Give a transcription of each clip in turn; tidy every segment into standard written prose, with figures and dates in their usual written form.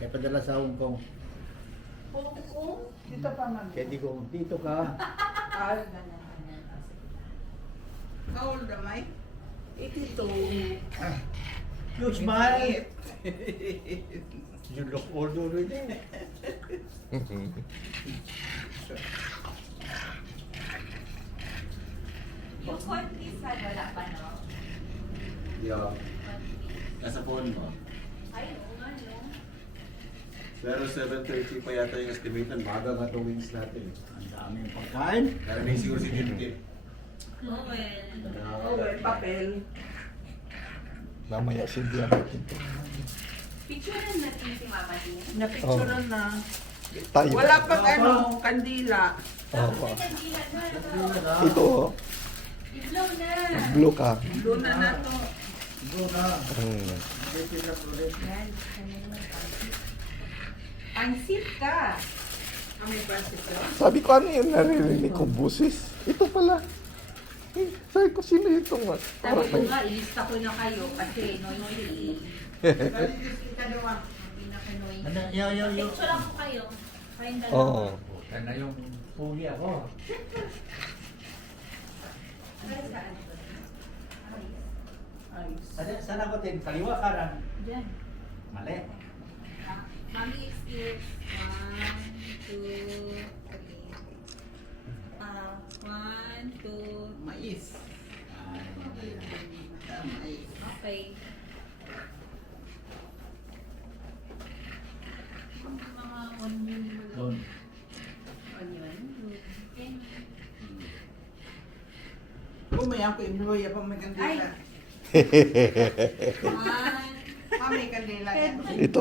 Kaya padala sa Hong Kong. Hong Kong? Dito pa man. Kaya di ko, dito ka. How old am I? 82. You smile. You look old already. Yung countries wala pa, no? Yeah. Nasa phone mo. Ay, oo nga, no? Pero 7:30 pa yata yung estimated. Maga nga itong wings natin. Ang daming pagkain. Kaya may siguro si Jim. Oh, well. Papel. Mamaya silbihan natin ito. Picturean natin si Mama din. Napicturean na. Tayo. Wala pang ano, kandila. Tapos Oo. may kandila na. Ito, oh. I-blow na. Blue ka. Doon na na to. Go na. Hmm. Dito na ulit. Yan. Pansit ka. May pansit ko. Sabi ko, ano yung naririnig ko? Busis? Ito pala. Sabi ko, sino itong Sabi ko nga, ilista ko na kayo kasi noisy. Pinaka-noisy. Ano, yung. Picture lang ko kayo. Kayong dalawa. Oo. Yan na yung puli ako. Para saan? Saan ako din? Kaliwa kanan. Diyan. Mali. Mommy is here. 1, 2, 3. 1, 2. Mais. Mais. Okay. Mga onion mo lang. Doon. Onion? Okay. Bumayan ko inuwi pa may kandila. One. May kandila yan. Ito.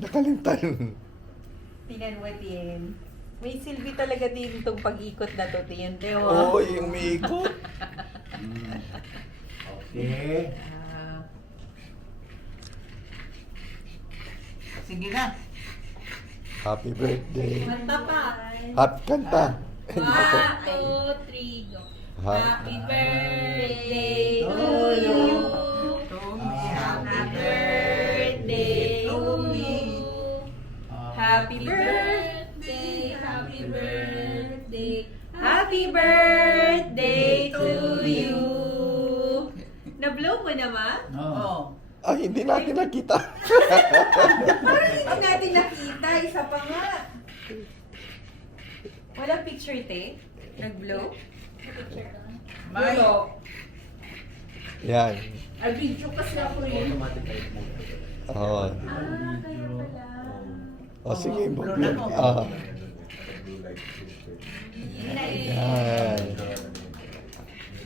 Nakalintan. Tingnan mo din. May silbi talaga din itong pag-ikot na to, Tiyan. Oo, yung may ikot. Okay. Sige na. Happy birthday. Kanta pa. Happy kanta. 1, 2, 3, go. Happy birthday to you. Happy birthday to me. Happy birthday, happy birthday, happy birthday to you. Na-blow mo naman? No. Ay, hindi natin nakita. Parang hindi natin nakita. Isa pa nga. Walang picture, te? Nag-blow? May. Yan. Ay, video kasi ako eh. Automatic type mo. Oo. Ah, kaya pala. O, sige. Blue Blue. na, no? Ah. Blue light filter. Yan.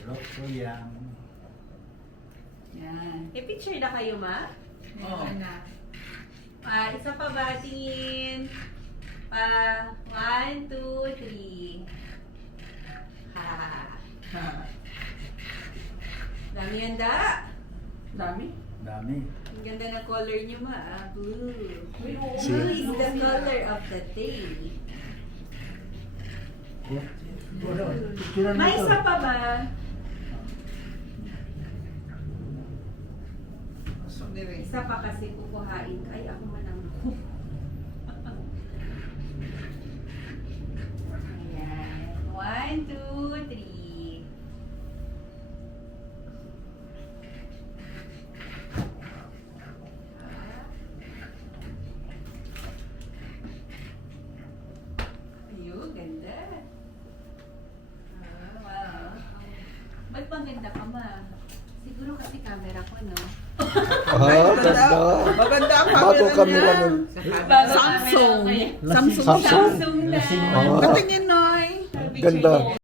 Look so young. Yan. May picture na kayo, ma? Oo. Isa pa ba? Tingin. 1, 2, 3. Ha. Dami handa. Dami. Dami. Ang ganda ng color niyo, ma. Blue. Si- Blue is the color of the day. Picture na May ito. isa pa ba? Sundiri. Isa pa kasi kukuhain. Ay, ako man ang Ayan. 1, 2, 3. Ayun, ganda. Wow. Ba't bang ganda ka, ma? Siguro kasi camera ko, no? Ah, ganda. Maganda ang Bagong camera niya. nun. Samsung. Lasing. Samsung. Samsung? Samsung na. Lasing. Ah. Patingin, Noy. Ganda.